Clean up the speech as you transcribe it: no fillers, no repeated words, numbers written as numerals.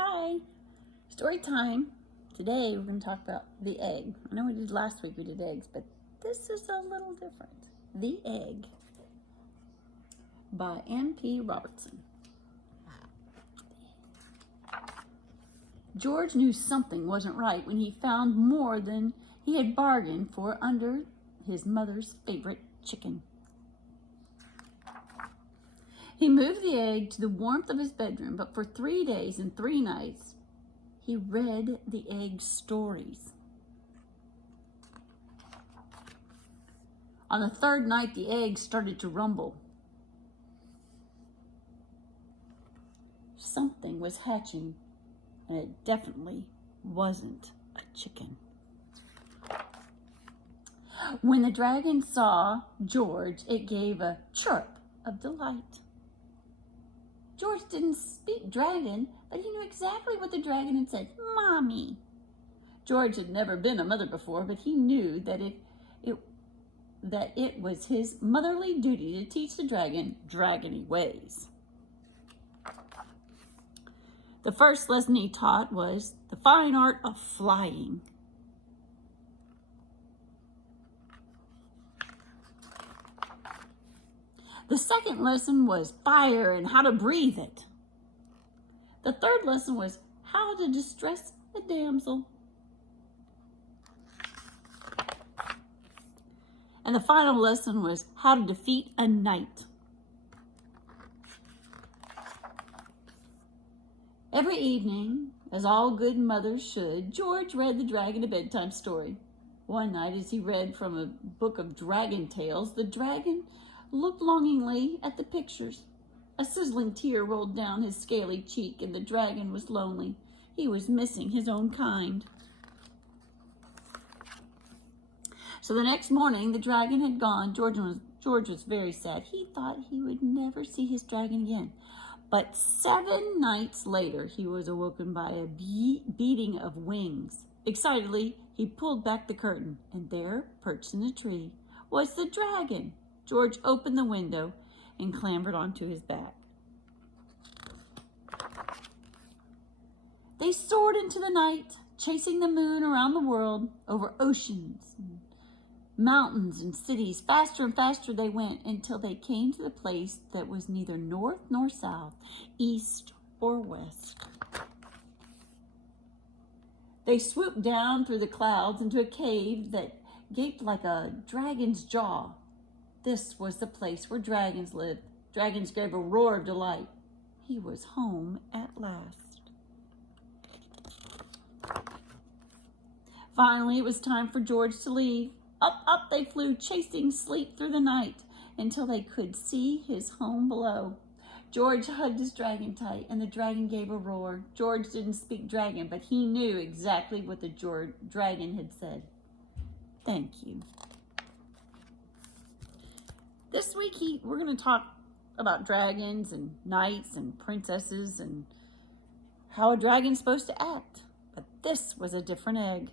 Hi, story time. Today we're going to talk about the egg. I know we did last week, we did eggs, but this is a little different. The Egg by M.P. Robertson. George knew something wasn't right when he found more than he had bargained for under his mother's favorite chicken. He moved the egg to the warmth of his bedroom, but for 3 days and 3 nights, he read the egg stories. On the 3rd night, the egg started to rumble. Something was hatching, and it definitely wasn't a chicken. When the dragon saw George, it gave a chirp of delight. George didn't speak dragon, but he knew exactly what the dragon had said, "Mommy." George had never been a mother before, but he knew that it was his motherly duty to teach the dragon dragony ways. The first lesson he taught was the fine art of flying. The second lesson was fire and how to breathe it. The third lesson was how to distress a damsel. And the final lesson was how to defeat a knight. Every evening, as all good mothers should, George read the dragon a bedtime story. One night, as he read from a book of dragon tales, the dragon looked longingly at the pictures. A sizzling tear rolled down his scaly cheek, and the dragon was lonely. He was missing his own kind. So the next morning, the dragon had gone. George was very sad. He thought he would never see his dragon again. But 7 nights later, he was awoken by a beating of wings. Excitedly, he pulled back the curtain, and there, perched in a tree, was the dragon. George opened the window and clambered onto his back. They soared into the night, chasing the moon around the world, over oceans, and mountains, and cities. Faster and faster they went until they came to the place that was neither north nor south, east or west. They swooped down through the clouds into a cave that gaped like a dragon's jaw. This was the place where dragons lived. Dragons gave a roar of delight. He was home at last. Finally, it was time for George to leave. Up, up they flew, chasing sleep through the night until they could see his home below. George hugged his dragon tight, and the dragon gave a roar. George didn't speak dragon, but he knew exactly what the dragon had said. Thank you. This week, we're going to talk about dragons and knights and princesses and how a dragon's supposed to act. But this was a different egg.